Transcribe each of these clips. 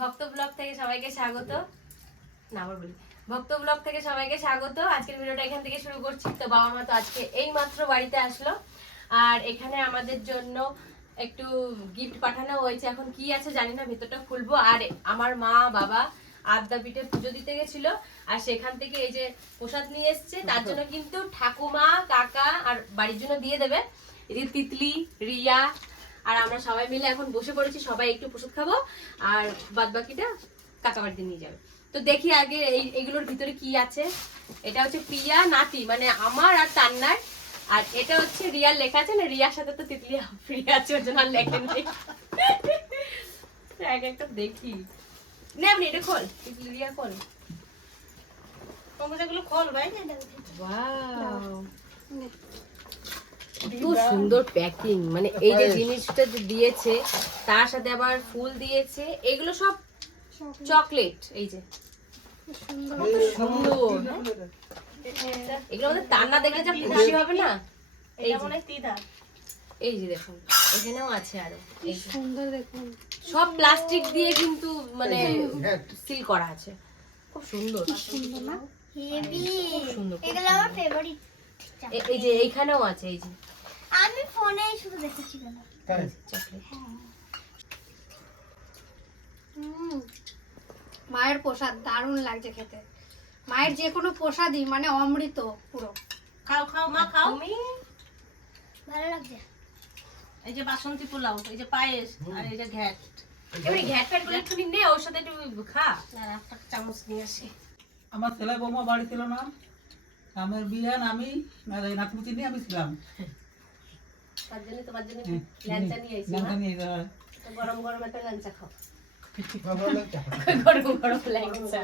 ভক্ত ব্লগ থেকে সবাইকে স্বাগত। না আবার বলি, ভক্ত ব্লগ থেকে সবাইকে স্বাগত। আজকের ভিডিওটা এখান থেকে শুরু করছি। তো বাবা মা তো আজকে এই মাত্র বাড়িতে আসলো, আর এখানে আমাদের জন্য একটু গিফট পাঠানো হয়েছে। এখন কি আছে জানি না, ভেতরটা খুলবো। আর আমার মা বাবা আদ্যাপীঠে পুজো দিতে গেছিল, আর সেখান থেকে এই যে প্রসাদ নিয়ে এসছে। তার জন্য কিন্তু ঠাকুমা কাকা আর বাড়ির জন্য দিয়ে দেবে। এই যে তিতলি, রিয়া আর আমরা সবাই মিলে এখন বসে পড়েছি, সবাই একটু প্রসাদ খাবো, আর বাদ বাকিটা কাকা বাড়িতে নিয়ে যাবে। তো দেখি আগে এইগুলোর ভিতরে কি আছে। এটা হচ্ছে প্রিয়া নাতি, মানে আমার আর তান্নার। আর এটা হচ্ছে রিয়ার লেখা আছে না, রিয়ার সাথে তো তিতলি ফ্রি আছে, ওর জন্য আর লেখেন নেই। এক একটা দেখি না, আপনি এটা খোল, তিতলি রিয়া খোল। কমলাগুলো খোল ভাই। ওয়াও, খুব সুন্দর প্যাকিং, মানে এই যে জিনিসটা যে দিয়েছে তার সাথে আবার ফুল দিয়েছে, এগুলো সব চকলেট। এই যে সুন্দর, এগুলো আমাদের তান্না দেখলে যা খুশি হবে না। এই যে এই যে দেখুন, এখানেও আছে আরো সুন্দর, দেখুন সব প্লাস্টিক দিয়ে কিন্তু মানে সিল করা আছে। খুব সুন্দর সুন্দর না, হেভি সুন্দর, এগুলো আমার ফেভারিট। এই যে এইখানেও আছে, এই যে আমি ফোনে শুধু দেখেছি কেন চকলেট। মায়ের প্রসাদ দারুণ লাগছে খেতে। মায়ের যে কোনো প্রসাদই মানে অমৃত পুরো। খাও খাও মা খাও। ভালো লাগছে। এই যে বাসন্তী পোলাও, এই যে পায়েস, আর এই যে ঘ্যাট। এবারে ঘ্যাট ফ্যাট গুলো একটু নে, ওর সাথে একটু খা। আর একটা চামচ নিয়ে আসি। আমার ছেলে বৌমা বাড়ি ছিল না, আমার বিয়ে আমি নাতিপুতি নিয়ে আমি ছিলাম। তার জন্য তোমার জন্য ল্যাংচা নিয়ে আইছি। ল্যাংচা নিয়ে যাওয়া তো গরম গরম একটা ল্যাংচা খাও। গরম গরম ল্যাংচা।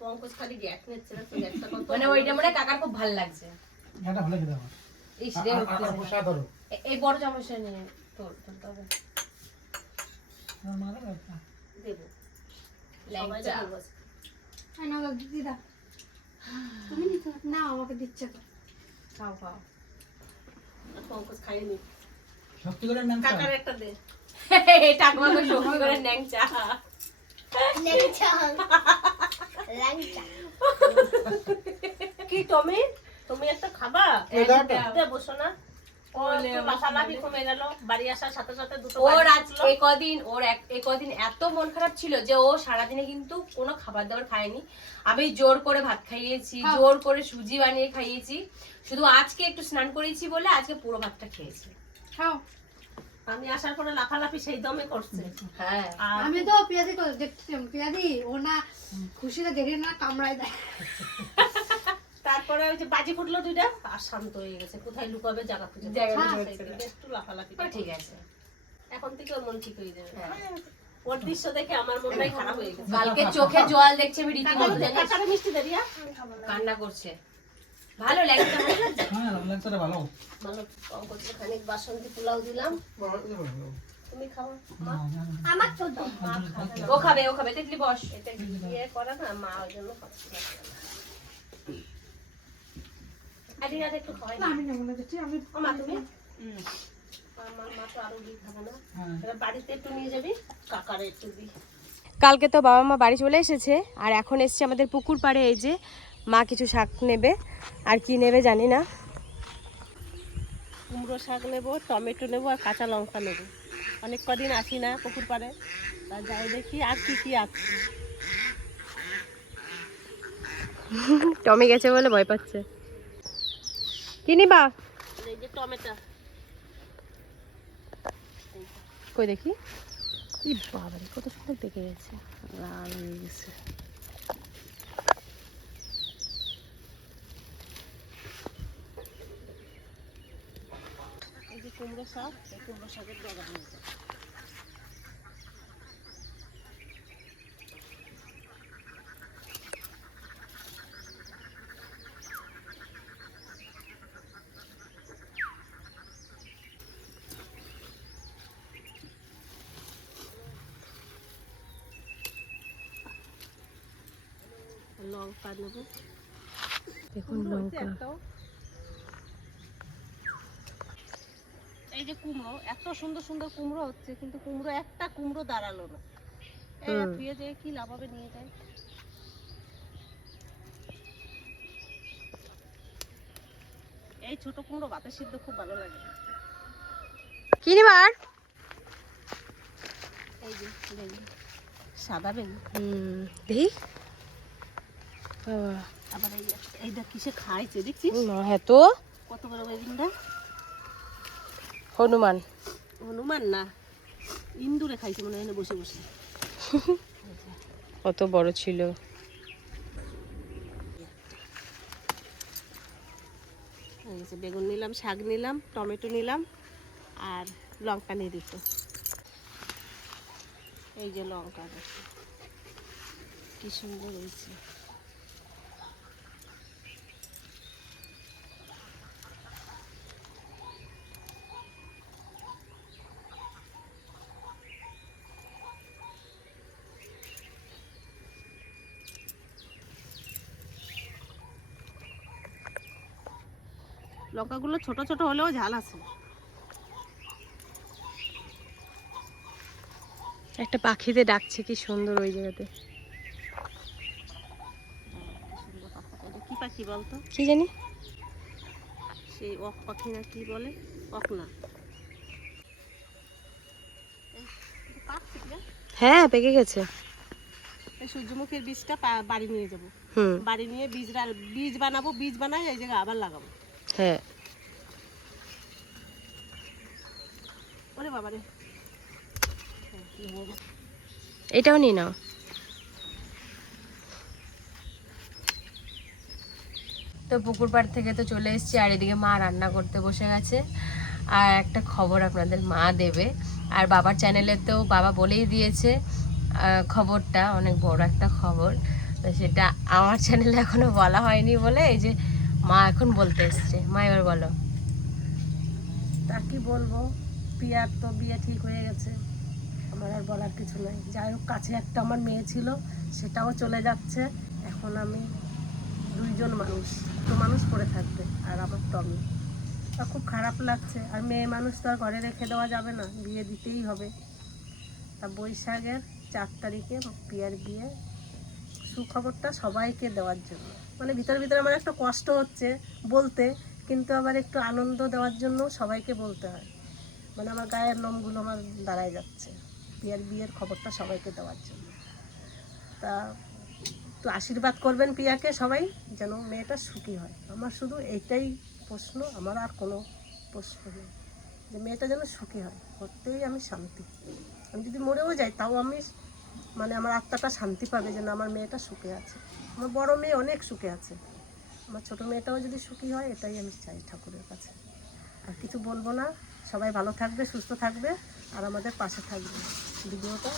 পঙ্কজ খালি গ্যাট নিচ্ছে না, তো গ্যাটটা কত মানে ওইটা মানে কাকার খুব ভালো লাগছে। এটা ভালো খেতে আমার। ইস রে, আর পোষা ধরো এই বড় চামচটা নিয়ে তোর তবে আমার মারা গেছে। দেবো সবাই ল্যাংচা। জানে বস। না দিদা, তুমি নিতে না, আমাকে দিচ্ছে তো। খাও খাও। আর পঙ্কজ খাইনি। শক্তি করে ল্যাংচা। কাকার একটা দে। ঠাকুমাকে সবজি করে ল্যাংচা। ল্যাংচা ল্যাংচা কি তুমি তুমি একটা খাবা? দে বসো না। ওর তো লাফালাফি কমে গেল বাড়ি আসার সাথে সাথে, দুটো ওর আজ এই কদিন এত মন খারাপ ছিল যে ও সারাদিনে কিন্তু কোনো খাবার দাবার খায়নি। আমি জোর করে ভাত খাইয়েছি, জোর করে সুজি বানিয়ে খাইয়েছি। শুধু আজকে একটু স্নান করেছি বলে আজকে পুরো ভাতটা খেয়েছি। খাও। আমি আসার পরে লাফালাফি সেই দমে করছে। হ্যাঁ, আর আমি তো পেঁয়াজি দেখছিলাম, পেঁয়াজি ও না খুশিতে দেখে না কামড়ায় দেয়। তারপরে ওই যে বাজি ফুটলো দুইটা, আর শান্ত হয়ে গেছে, কোথায় লুকাবে জায়গা খুঁজে জায়গা পাচ্ছে না। খুঁজে পাচ্ছে না। সেইদিকে একটু লাফালাফি ও ঠিক আছে। এখন থেকে ওর মন ঠিক হয়ে যাবে। হ্যাঁ। ওর দৃশ্য দেখে আমার মনটাই খারাপ হয়ে গেছে। কালকে চোখে জল দেখছে আমি রীতিমতো, জানিস? কাকারে মিষ্টি দে রিয়া। কান্না করছে। ভালো ল্যাংচা ভালো লাগছে? হ্যাঁ ল্যাংচাটা ভালো। ভালো পঙ্কজ খানিক বাসন্তী পোলাও দিলাম, তুমি খাও। না, না, না। আমার তো দাও। ও খাবে তিতলি বস। এটা ইয়ে করে না মা, ওই জন্য খাচ্ছে না। আর রিয়ার একটু খাওয়াই না আমি যেমন দেখছি আমি ও মা তুমি আমার মা তো আরো দিই খাবে না। হ্যাঁ। এবার বাড়িতে একটু নিয়ে যাবি, কাকারে একটু দিই। কালকে তো বাবা মা বাড়ি চলে এসেছে, আর এখন এসছে আমাদের পুকুর পাড়ে। এই যে মা কিছু শাক নেবে, আর কি নেবে জানি না। কুমড়ো শাক নেবো, টমেটো নেবো, আর কাঁচা লঙ্কা নেবো। অনেক কদিন আসি না পুকুর পাড়ে, তা যাই দেখি আর কি কি আছে। টমে গেছে বলে ভয় পাচ্ছে। কি নিবা? এই যে টমেটো, কই দেখি। ই বাবারে, কত সুন্দর দেখে গেছে, লাল হয়ে গেছে। এই যে কুমড়ো শাক, এই কুমড়ো শাকের ডগা নিয়ে যাবো। লঙ্কা নেবো, দেখুন লঙ্কা। যে কুমড়ো, এত সুন্দর সুন্দর কুমড়ো হচ্ছে, কিন্তু কুমড়ো একটা কুমড়ো দাঁড়ালো না। ধুয়ে যে কি লাভ হবে, নিয়ে যায়। এই ছোট কুমড়ো ভাতের সিদ্ধ খুব ভালো লাগে। কি নিবার? এই যে বেগুন, সাদা বেগুন। দেখি আবার এইটা কিসে খাইছে দেখছিস? হ্যাঁ তো, কত বড় বেগুনটা। হনুমান। হনুমান না, ইন্দুরে খাইছে মনে হয় এনে বসে বসে। কত বড় ছিল। বেগুন নিলাম, শাক নিলাম, টমেটো নিলাম, আর লঙ্কা নিয়ে দিত। এই যে লঙ্কা দেখো কি সুন্দর হয়েছে। লঙ্কাগুলো ছোট ছোট হলেও ঝাল আছে। একটা পাখিতে ডাকছে, কি সুন্দর ওই জায়গাতে। কি পাখি বলতো? কি জানি, সেই ওক পাখি না কি বলে, ওক না। হ্যাঁ পেকে গেছে। এই সূর্যমুখীর বীজটা বাড়ি নিয়ে যাব। হুম, বাড়ি নিয়ে বীজ বানাবো, বীজ বানাই এই জায়গায় আবার লাগাবো। হ্যাঁ। ওরে বাবা রে, এটাও নিয়ে নাও। তো পুকুর পাড় থেকে তো চলে এসেছি, আর এদিকে মা রান্না করতে বসে গেছে। আর একটা খবর আপনাদের মা দেবে, আর বাবার চ্যানেলে তো বাবা বলেই দিয়েছে খবরটা, অনেক বড় একটা খবর। তো সেটা আমার চ্যানেলে এখনো বলা হয়নি বলে এই যে মা এখন বলতে এসছে। মা এবার বলো। তা কি বলবো, পিয়ার তো বিয়ে ঠিক হয়ে গেছে, আমার আর বলার কিছু নাই। যাই হোক, কাছে একটা আমার মেয়ে ছিল, সেটাও চলে যাচ্ছে। এখন আমি দুইজন মানুষ পড়ে থাকবে, আর আমার টমি। তা খুব খারাপ লাগছে। আর মেয়ে মানুষ তো আর ঘরে রেখে দেওয়া যাবে না, বিয়ে দিতেই হবে। তা বৈশাখের 4 তারিখে পিয়ার বিয়ে, সুখবরটা সবাইকে দেওয়ার জন্য। মানে ভিতরে ভিতরে আমার একটা কষ্ট হচ্ছে বলতে, কিন্তু আবার একটু আনন্দ দেওয়ার জন্য সবাইকে বলতে হয়। মানে আমার গায়ের লোমগুলো আমার দাঁড়ায় যাচ্ছে বিয়ের খবরটা সবাইকে দেওয়ার জন্য। তা একটু আশীর্বাদ করবেন পিয়াকে সবাই, যেন মেয়েটা সুখী হয়। আমার শুধু এইটাই প্রশ্ন, আমার আর কোনো প্রশ্ন নেই, যে মেয়েটা যেন সুখী হয়। করতেই আমি শান্তি। আমি যদি মরেও যাই তাও আমি, মানে আমার আত্মাটা শান্তি পাবে যে না, আমার মেয়েটা সুখে আছে। আমার বড় মেয়ে অনেক সুখে আছে, আমার ছোটো মেয়েটাও যদি সুখী হয়, এটাই আমি চাই ঠাকুরের কাছে। আর কিছু বলবো না। সবাই ভালো থাকবে, সুস্থ থাকবে, আর আমাদের পাশে থাকবে, ভিডিওটা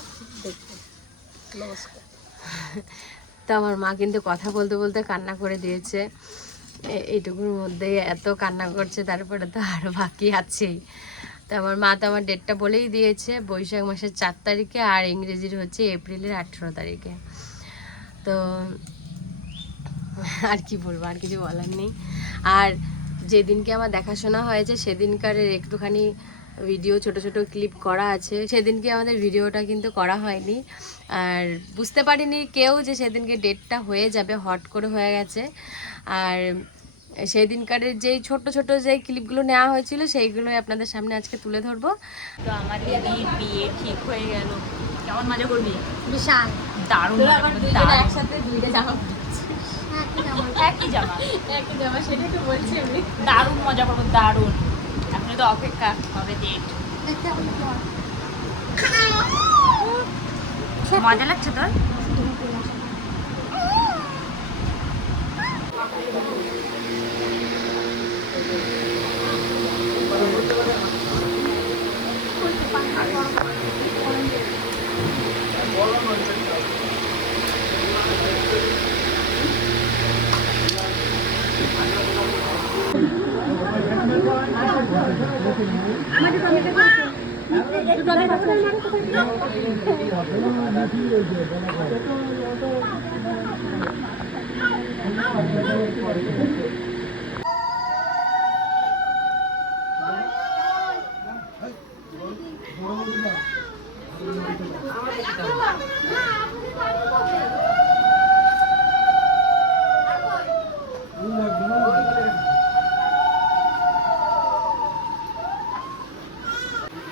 দেখবে। নমস্কার। তো আমার মা কিন্তু কথা বলতে বলতে কান্না করে দিয়েছে। এইটুকুর মধ্যেই এত কান্না করছে, তারপরে তো আরও বাকি আছেই। তো আমার মা তো আমার ডেটটা বলেই দিয়েছে, বৈশাখ মাসের 4 তারিখে, আর ইংরেজির হচ্ছে এপ্রিলের 18 তারিখে। তো আর কি বলবো, আর কিছু বলার নেই। আর যেদিনকে আমার দেখাশোনা হয়েছে সেদিনকার একটুখানি ভিডিও, ছোট ছোট ক্লিপ করা আছে। সেদিনকে আমাদের ভিডিওটা কিন্তু করা হয়নি, আর বুঝতে পারিনি কেউ যে সেদিনকে ডেটটা হয়ে যাবে, হট করে হয়ে গেছে। আর সেদিনকারের যেই ছোট ছোট যেই ক্লিপগুলো নেওয়া হয়েছিল সেইগুলোই আপনাদের সামনে আজকে তুলে ধরবো। তো আমাদের বিয়ে ঠিক হয়ে গেল। কেমন মজা করবি? বিশাল দারুণ। আবার দুইজনে একসাথে দুইটা জামা একই জামা, সেটা একটু বলছি আমি। দারুণ মজা করবো, দারুণ। আপনি তো অপেক্ষা হবে ডেট। মজা লাগছে তোর?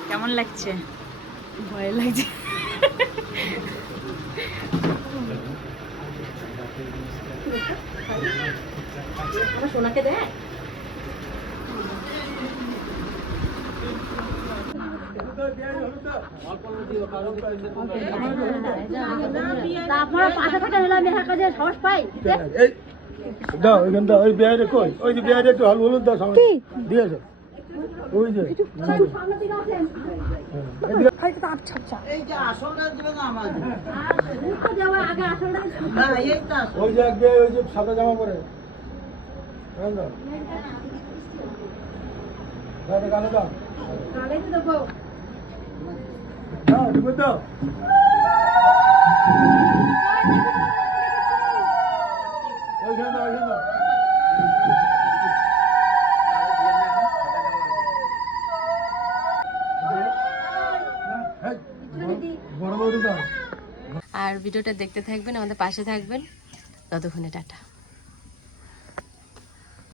কেমন লাগছে? ভয় লাগছে। আমার সোনাকে দেয়। আপনারা পাশে থাকা হলে আমি কাজে সাহস পাই। দাও এখানটা ওই বিহারে কই ওই যে বিহারে একটু হাল হলুদ দাও সামনে দিয়েছো ওই যে ওই যে আগে ওই যে সাদা জামা পরে দাও গালে দাও দাও ঢুকে দাও ওইখানে দাও ওইখানে দাও বড় বড় দাও। আর ভিডিওটা দেখতে থাকবেন, আমাদের পাশে থাকবেন। ততক্ষণে টাটা।